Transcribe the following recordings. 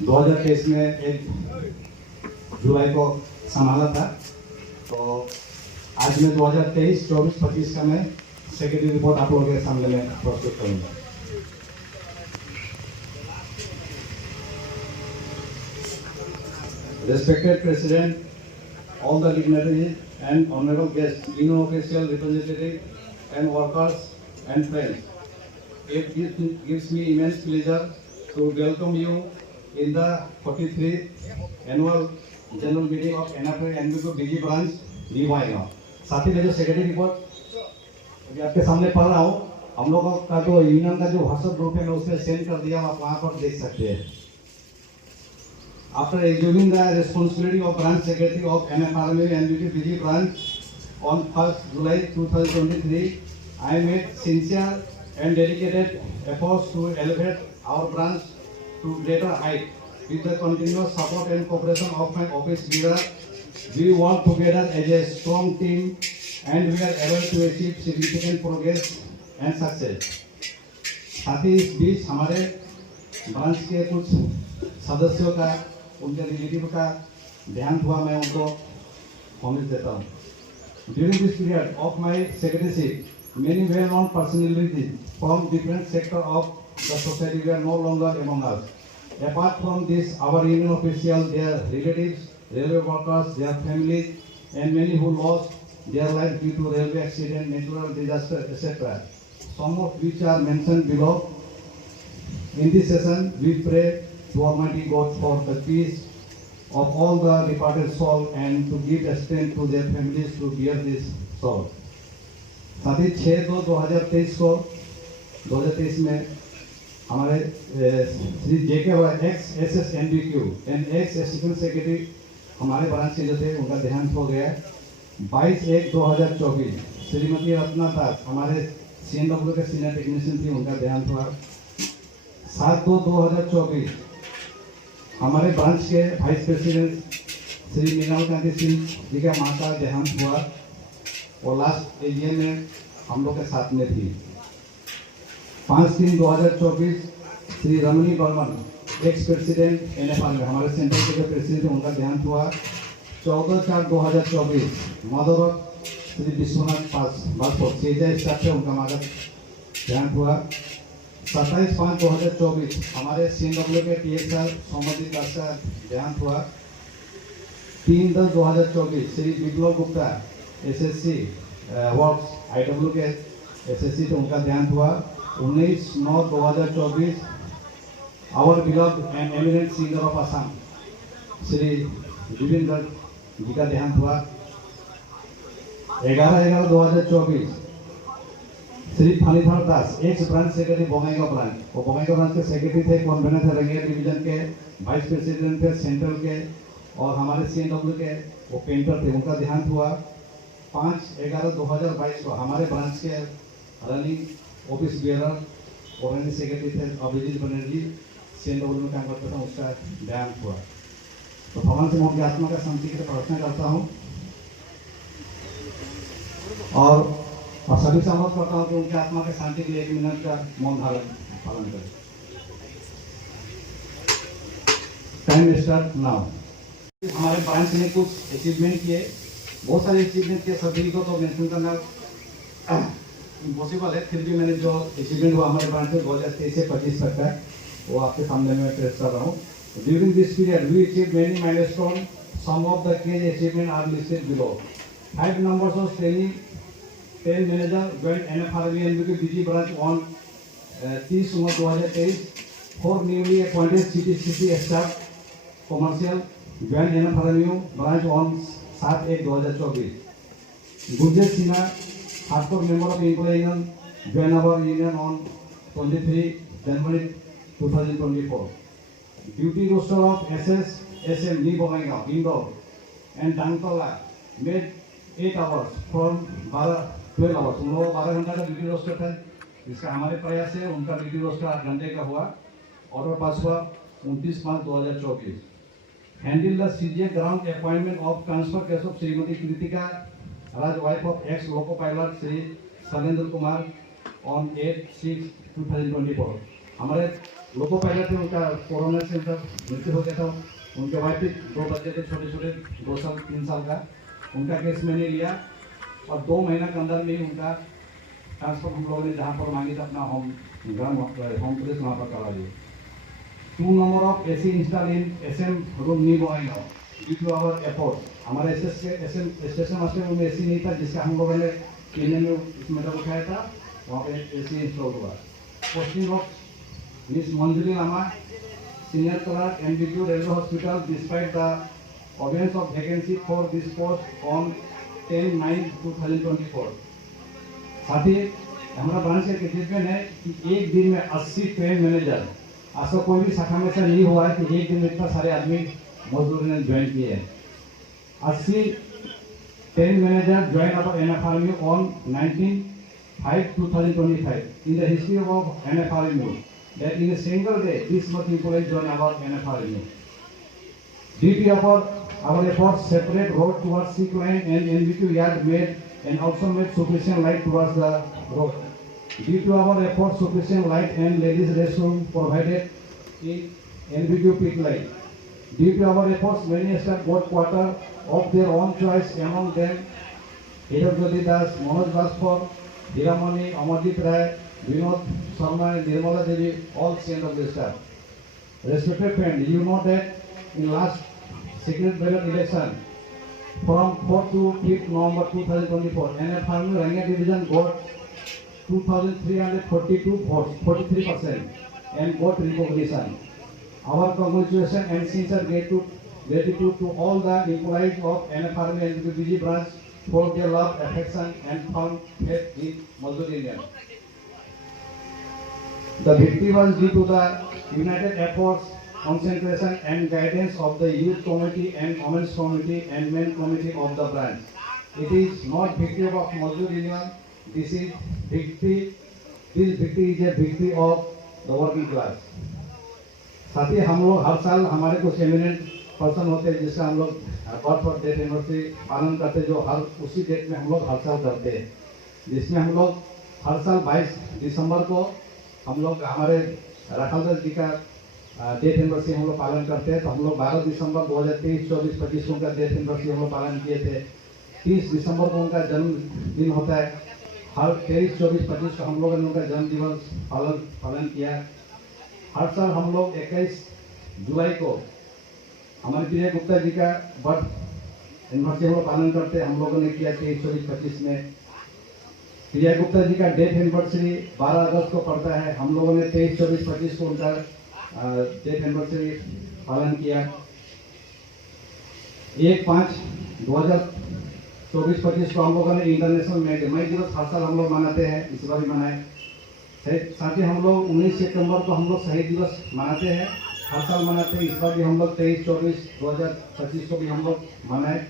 2023 में 1 जुलाई को संभाला था। तो आज मैं 2023, 24, 25 का मैं सेक्रेटरी रिपोर्ट आप लोगों के सामने में प्रस्तुत करूँगा। Respected President, all the dignitaries and honorable guests, union official representative and workers and friends, it gives me immense pleasure to welcome you in the 43th annual general meeting of NFA NBQ BG branch नीवाएगा। साथी में जो secretary report आपके सामने पढ़ रहा हूँ, हम लोगों का जो यूनियन का जो व्हाट्सएप ग्रुप है मैं उसमें सेंड कर दिया, आप वहाँ पर देख सकते हैं। After assuming the responsibility of branch secretary of NFRMA NBQ BG branch on 1st July 2023, I made sincere and dedicated efforts to elevate our branch to greater height. With the continuous support and cooperation of my office leader, we work together as a strong team and we are able to achieve significant progress and success. साथ ही इस बीच हमारे branch के कुछ सदस्यों का, उनके relative का ध्यान हुआ, मैं उनको कॉमेंट देता हूँ। During this period of my secretaryship, many well-known personalities from different sectors of the society were no longer among us. Apart from this, our union officials, their relatives, railway workers, their families, and many who lost their lives due to railway accident, natural disaster, etc. Some of which are mentioned below. In this session, we pray to Almighty God for the peace of all the departed souls and to give strength to their families to bear this sorrow. साथ ही 6/2/2023 में हमारे Shri JK x SS NBQ and x assistant secretary हमारे branch के जो थे उनका देहांत हो गया। 22/1/2024 श्रीमती रत्ना दास हमारे CNW के सीनियर टेक्नीशियन थी, उनका देहांत हुआ। 7/2/2024 हमारे ब्रांच के वाइस प्रेसिडेंट श्री मृणाल कांति सिंह जी का मां का देहांत हुआ और लास्ट एजीएम में हम लोग के साथ में थी। 5/3/2024 श्री रमनी बर्मन एक्स प्रेसिडेंट NFR में हमारे सेंट्रल के जो प्रेसिडेंट हैं उनका देहांत हुआ। 14/4/2024 मदर ऑफ श्री विश्वनाथ बासो सेजा स्टाफ से उनका माता देहांत हुआ। 27/5/2024 हमारे CNW के TSR सोमदीप दास का देहांत हुआ। 3/10/2024 Shri Viplav Gupta SSC works IW के SSC से उनका देहांत हुआ। 19/9/2024 our beloved and eminent singer of Assam Shri Vipin Garg ji का देहांत हुआ। 11/11/2024 Shri Phanidhar Das ex branch secretary Bongaigaon branch, वो बंगाईगांव ब्रांच के सेक्रेटरी थे, कॉन्वेनर थे, रंगेर डिवीजन के वाइस प्रेसिडेंट थे सेंट्रल के, और हमारे CNW के वो पेंटर थे, उनका देहांत हुआ। 5/11/2022 को हमारे ब्रांच के रनिंग ऑफिस बियरर और रनिंग सेक्रेटरी थे अभिजीत बनर्जी, CNW में काम करता था, उसका देहांत हुआ। तो भगवान से मैं उनकी आत्मा का शांति की प्रार्थना करता हूँ और सभी से अनुरोध करता हूँ कि उनकी आत्मा के शांति के लिए 1 मिनट का मौन धारण पालन करें। Time start now. हमारे ब्रांच ने कुछ अचीवमेंट किए, बहुत सारे अचीवमेंट किए, सभी को तो मेंशन करना इम्पॉसिबल है, फिर भी मैंने जो अचीवमेंट हुआ हमारे ब्रांच में 2023 से 25 तक का, वो आपके सामने मैं पेश कर रहा हूँ। During this period we achieve many milestone, some of the cage achievement are listed below. 5 numbers of training, 10 manager joined NFRMA NBQ BG branch on 30/9/2023. 4 newly appointed CTCC staff commercial joined NFRMA branch on 7/1/2024. Gurjeet Sinha, hardcore member of employee union, joined our union on 23 January 2024. Duty roster of SS SM Ni Bongaigaon indoor and Dangtola made 8 hours from 12 hours, उन लोगों 12 घंटा का duty roster था, जिसका हमारे प्रयास से उनका ड्यूटी रोस्टर 8 घंटे का हुआ। और पास हुआ 29/5/2024। Handle the CGA ground appointment of transfer case of Shrimati Kritika Raj wife of x loco pilot Shri Shailendra Kumar on 8/6/2024। हमारे लोको पायलट थे, उनका कोरोना से उनका मृत्यु हो गया था। उनके वाइफ भी 2 बच्चे थे छोटे छोटे, 2 साल 3 साल का। उनका केस मैंने लिया और 2 महीना के अंदर में ही उनका ट्रांसफर हम लोगों ने जहाँ पर मांगी था अपना होम पुलिस वहाँ पर करा दिए। 2 number of AC installed in SM room नहीं हुआ है due to our effort। हमारे SM स्टेशन मास्टर रूम में AC नहीं था, जिसका हम लोगों ने केन्या में इस मेडल उठाया था, वहाँ पे AC इंस्टॉल हुआ। Posting of Miss Manjuli Lama, Senior Clerk, NBQ Railway Hospital, despite the absence of vacancy for this post on 10/9/2024। साथ ही हमारा ब्रांच का एडवर्टाइजमेंट है कि एक दिन में 80 ट्रेन मैनेजर, ऐसा कोई भी शाखा में से नहीं हुआ है कि एक दिन में इतना सारे आदमी मजदूर ने ज्वाइन किए हैं। 80 train manager join our NFRMU on 19/5/2025 in the history of NFRMU, that in a single day this much employees join our NFRMU. Due to our efforts, separate road towards Sikh line and NBQ yard made and also made sufficient light towards the road. Due to our efforts, sufficient light and ladies restroom provided in NBQ pit line. Due to our efforts, many staff got quarter of their own choice, among them Hirajyoti Das, Manoj Basfor, Hiramani, Amarjit Rai, Vinod Sharma, and Nirmala Devi, all CNW staff. Respected friends, you know that in last secret ballot election from 4th to 5th November 2024, NFRMU Rangya division got 2,342 votes, 43%, and got recognition. Our congratulations and sincere gratitude to all the employees of NFRMU and BG branch for their love, affection, and firm faith in Mazdoor Union. The victory was due to the united efforts, concentration, and guidance of the youth committee and women's committee and men committee of the branch. It is not victory of Mazdoor Union. This victory is a victory of the working class. साथ ही हम लोग हर साल हमारे कुछ eminent person होते हैं जिसका हम लोग बर्थ और डेथ एनिवर्सरी पालन करते हैं, जो हर उसी डेट में हम लोग हर साल करते हैं, जिसमें हम लोग हर साल 22 दिसंबर को हम लोग हमारे राखालदास जी का डेथ एनिवर्सरी हम लोग पालन करते हैं। तो हम लोग 12 दिसंबर 2023, 24, 25 को उनका डेथ एनिवर्सरी हम लोग पालन किए थे। 30 दिसंबर को उनका जन्मदिन होता है। हर 23, 24, 25 को हम लोगों ने उनका जन्म दिवस पालन किया। हर साल हम लोग 21 जुलाई को हमारे प्रिया गुप्ता जी का बर्थ एनिवर्सरी हम लोग पालन करते हैं। हम लोगों ने किया 23, 24, 25 में। प्रिया गुप्ता जी का डेथ एनिवर्सरी 12 अगस्त को पड़ता है। हम लोगों ने 23, 24, 25 को उनका डेथ एनिवर्सरी पालन किया। 1/5/2024-25 को हम लोगों ने इंटरनेशनल मई दिवस हर साल हम लोग मनाते हैं, इस बार भी मनाए। साथ ही हम लोग 19 सितंबर को हम लोग शहीद दिवस मनाते हैं, हर साल मनाते हैं। इस बार भी हम लोग 23, 24, 2025 को भी हम लोग मनाए।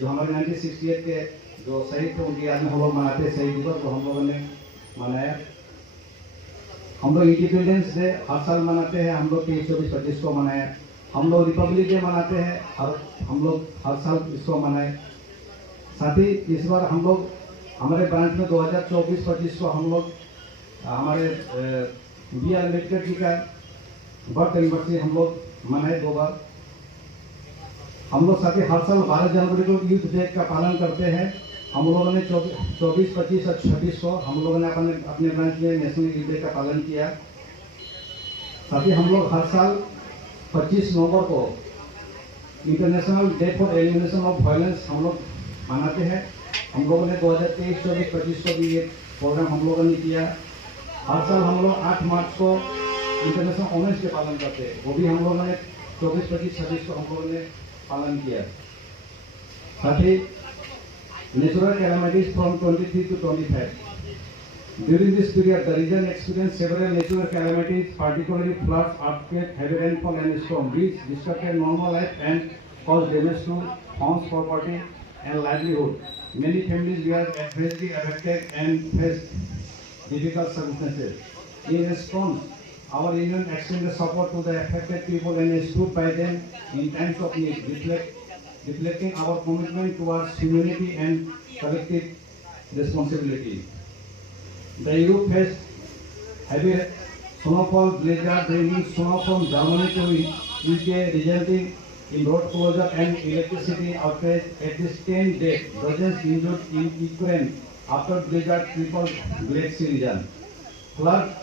जो हमारे 1968 के जो शहीद थे उनकी याद में हम लोग मनाते हैं शहीद दिवस, जो हम लोगों ने मनाया। हम लोग इंडिपेंडेंस डे हर साल मनाते हैं, हम लोग 23, 24, 25 को मनाए। हम लोग रिपब्लिक डे मनाते हैं, हम लोग हर साल इसको मनाए। साथ ही इस बार हम लोग हमारे ब्रांच में 2024-25 को हम लोग हमारे BR अम्बेडकर जी का बर्थ एनिवर्सरी हम लोग मनाए 2 बार। हम लोग साथ ही हर साल 12 जनवरी को यूथ डे का पालन करते हैं। हम लोगों ने 24, 25 और 26 को हम लोगों ने अपने ब्रांच में नेशनल यूथ डे का पालन किया। साथ ही हम लोग हर साल 25 नवंबर को international day for elimination of violence हम लोग मनाते हैं। हम लोगों ने 2023, 24, 25 को भी ये प्रोग्राम हम लोगों ने किया। हर साल हम लोग 8 मार्च को इंटरनेशनल वुमेन्स डे पालन करते हैं, वो भी हम लोगों ने 24, 25, 26 को हम लोगों ने पालन किया। साथ ही natural calamities from 23 to 25। During this period, the region experienced several natural calamities, particularly floods, earthquakes, heavy rainfall, and storm, which disrupted normal life and caused damage to homes, property, and livelihood. Many families were adversely affected and faced difficult circumstances. In response, our union extended support to the affected people and stood by them in times of need, reflecting our commitment towards humanity and collective responsibility. The youth faced heavy snowfall blizzard bringing snow from Germany to UK, resulting in road closure and electricity outage. At least 10 deaths, dozens injured in Ukraine after blizzard crippled Black Sea region. Flood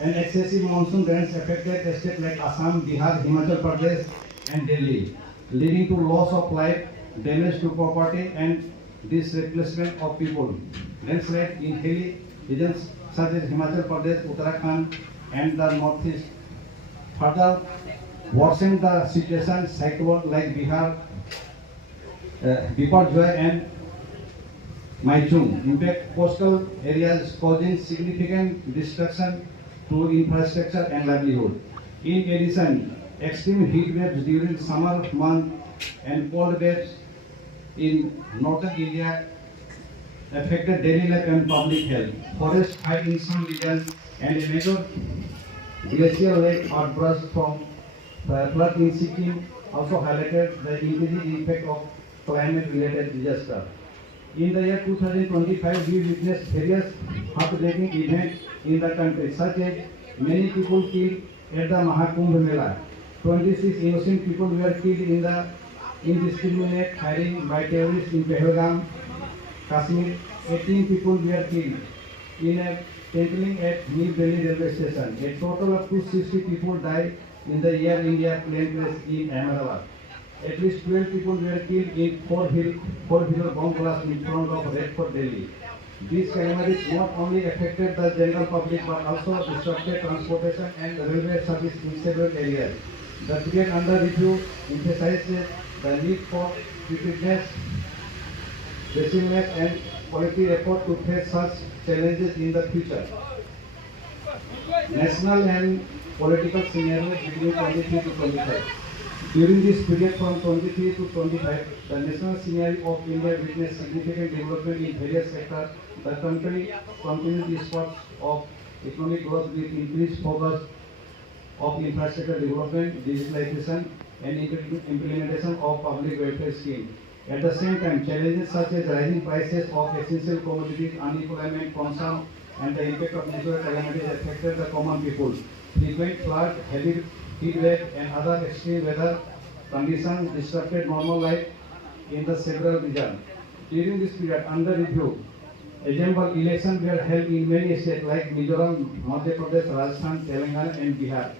and excessive monsoon rains affected states like Assam, Bihar, Himachal Pradesh, and Delhi, leading to loss of life, damage to property, and displacement of people. Landslide in hilly regions such as Himachal Pradesh, Uttarakhand, and the northeast. Further worsened the situation, cyclone like Bihar, Biparjoy, and Maichung impact coastal areas, causing significant destruction to infrastructure and livelihood. In addition, extreme heat waves during summer month and cold waves in northern India affected daily life and public health. Forest fire in some regions and a major glacial lake outburst from flood in Sikkim also highlighted the increasing impact of climate-related disaster. In the year 2025, we witnessed various heartbreaking events in the country, such as many people killed at the Mahakumbh Mela. 26 innocent people were killed in the indiscriminate firing by terrorists in Pahalgam, Kashmir. 18 people were killed in a tampering at New Delhi railway station. A total of 260 people died in the Air India plane crash in Ahmedabad. At least 12 people were killed in four-wheeler bomb blast in front of Red Fort, Delhi. These calamities not only affected the general public but also disrupted transportation and railway service in several areas. The period under review emphasizes the need for preparedness, resilience, and collective effort to face such challenges in the future. National and political scenarios between 23 to 25. During this period from 23 to 25, the national scenario of India witnessed significant development in various sectors. The country continued its efforts of economic growth with increased focus of infrastructure development, digitalization, and implementation of public welfare schemes. At the same time, challenges such as rising prices of essential commodities, unemployment, consumption, and the impact of natural calamities affected the common people. Frequent flood, heavy heat wave, and other extreme weather conditions disrupted normal life in the several regions. During this period under review, example elections were held in many states like Mizoram, Madhya Pradesh, Rajasthan, Telangana, and Bihar.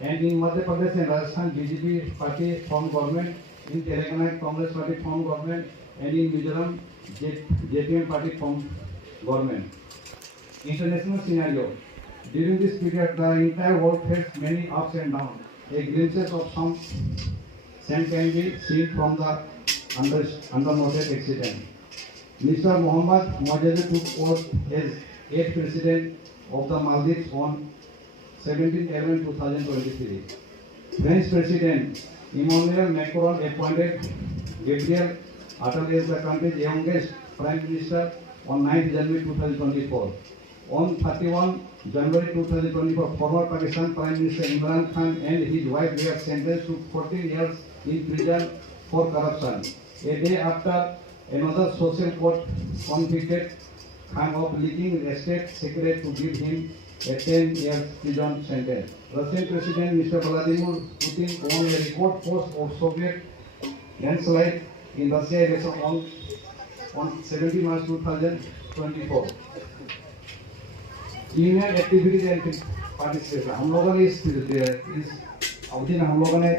And in Madhya Pradesh and Rajasthan, BJP party formed government. In Telangana, Congress party formed government, and in Mizoram, JPM party formed government. International scenario. During this period, the entire world faced many ups and downs. A glimpses of some can be seen from the undernoted accident. Mr. Mohammad Mojahid took oath as 8th President of the Maldives on 17/11/2023. French President Emmanuel Macron appointed Gabriel Attal as the country's youngest Prime Minister on 9th January 2024. On 31 January 2024, former Pakistan Prime Minister Imran Khan and his wife were sentenced to 14 years in prison for corruption. A day after, another social court convicted Khan of leaking state secret to give him a 10-year prison sentence. Russian President Mr. Vladimir Putin won a record post-Soviet landslide in Russia election on 17 March 2024. Union activities and participation हम लोगों ने इस अवधि में हम लोगों ने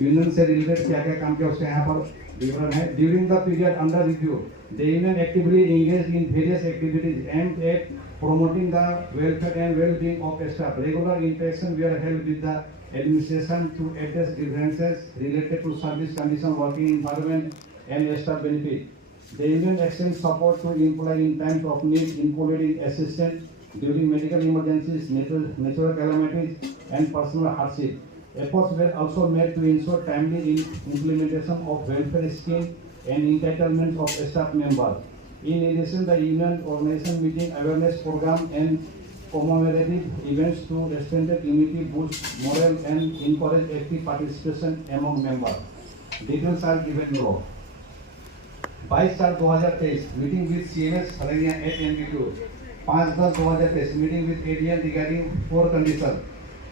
union से रिलेटेड क्या क्या काम किया उसका यहाँ पर विवरण है. During the period under review the union actively engage in various activities aimed at promoting the welfare and well-being of staff. Regular interaction were held with the administration to address grievances related to service condition, working environment, and staff benefit. The union extends support to employees in times of need, including assistance during medical emergencies, natural calamities, and personal hardship. Efforts were also made to ensure timely implementation of welfare scheme and entitlements of staff members. In addition, the union organization meeting awareness program and commemorative events to strengthen unity, boost morale, and encourage active participation among members. Details are given below. 22/4/2023 meeting with CMS Haringya at NBQ. 5/10/2023 meeting with ADN regarding 4 conditions.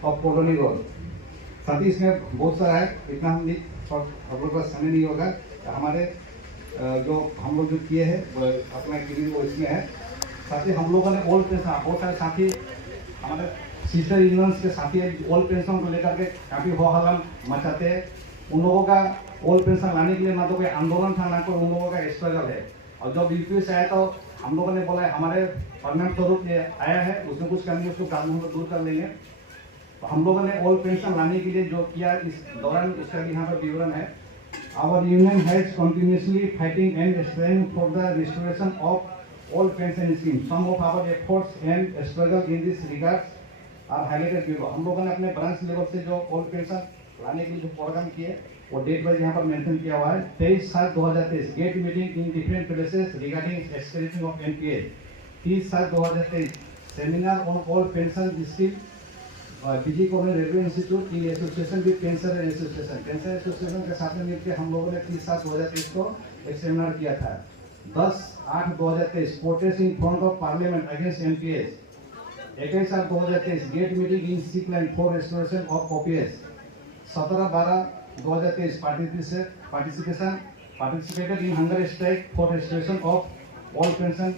Of colony road. साथ ही इसमें बहुत सारा है, इतना हम नहीं, आप लोग का समय नहीं होगा। हमारे जो हम लोग जो किए हैं अपना क्लिनिक वो इसमें है। साथ ही हम लोगों ने ओल्ड पेंशन, बहुत सारे साथी हमारे सिस्टर यूनियंस के साथी ओल्ड पेंशन को लेकर के काफ़ी हो हल्ला मचाते हैं। उन लोगों का ओल्ड पेंशन लाने के लिए ना तो कोई आंदोलन था, ना कोई उन लोगों का स्ट्रगल है। और जब यूपी से आया तो हम लोगों ने बोला हमारे परमानेंट स्वरूप आया है, उसमें कुछ करनी उसको काम हम लोग दूर कर लेंगे। तो हम लोगों ने ओल्ड पेंशन लाने के लिए जो किया इस दौरान उसका भी यहाँ पर विवरण है। Our union has continuously fighting and striving for the restoration of all pension schemes. Some of our efforts and struggle in this regard are highlighted below. हम लोगों ने अपने ब्रांच लेवल से जो ओल्ड पेंशन लाने के लिए जो प्रोग्राम किए वो डेट वाइज यहाँ पर मेंशन किया हुआ है। 23/7/2023 gate meeting in different places regarding experiment of NPS. 30/7/2023 seminar on old pension scheme PG colony railway institute in association with cancer association. Cancer association के साथ में मिलकर हम लोगों ने 30/7/2023 को एक सेमिनार किया था। 10/8/2023 protest in front of parliament against NPS. 21/7/2023 gate meeting in sick line for restoration of OPS. 17/12/2023 participated in hunger strike for restoration of all pension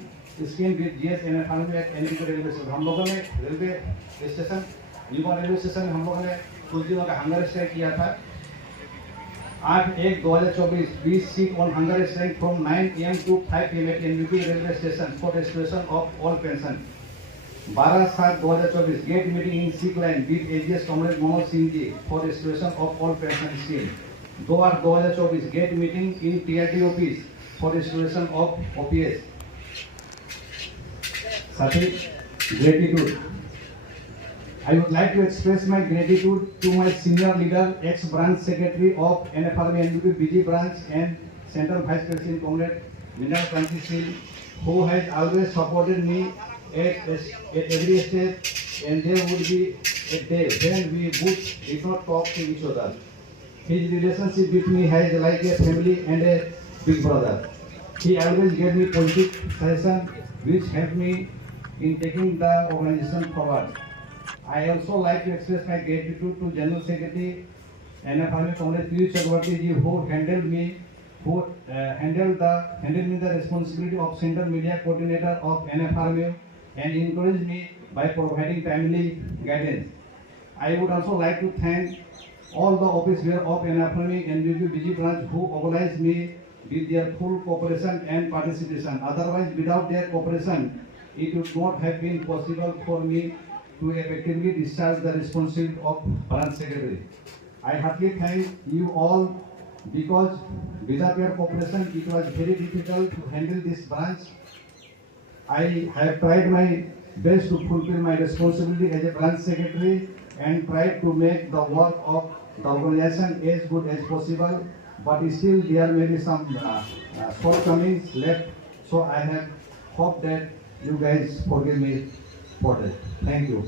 scheme with GSNFRB at NDP railway station. हम लोगों ने railway station newborn railway station में हम लोगों ने कुछ दिनों का हंगर स्ट्राइक किया था। 8/1/2024 we sit on hunger strike from 9 AM to 5 PM at NDP railway station for restoration of all pension। 12/7/2024 gate meeting in sick line with AGS Comrade Manoj Singh ji for restoration of all pension scheme। 2/8/2024 gate meeting in TRD office for restoration of OPS। साथी gratitude, I would like to express my gratitude to my senior leader, ex-branch secretary of NFRB NDP BG branch and Central Vice President Comrade Vinay Kanti Singh, who has always supported me at every step, and there would be a day when we both did not talk to each other. His relationship with me has like a family and a big brother. He always gave me positive suggestions which helped me in taking the organization forward. I also like to express my gratitude to General Secretary NFRB Comrade Piyush Chakrabarty ji, who handled me the responsibility of Central Media Coordinator of NFRB and encouraged me by providing timely guidance. I would also like to thank all the office bearers of NFRB and BG branch who organized me with their full cooperation and participation. Otherwise, without their cooperation, it would not have been possible for me to effectively discharge the responsibility of branch secretary. I heartily thank you all because without your cooperation, it was very difficult to handle this branch. I have tried my best to fulfill my responsibility as a branch secretary and tried to make the work of the organization as good as possible, but still there may be some shortcomings left. So I have hope that you guys forgive me for that. Thank you.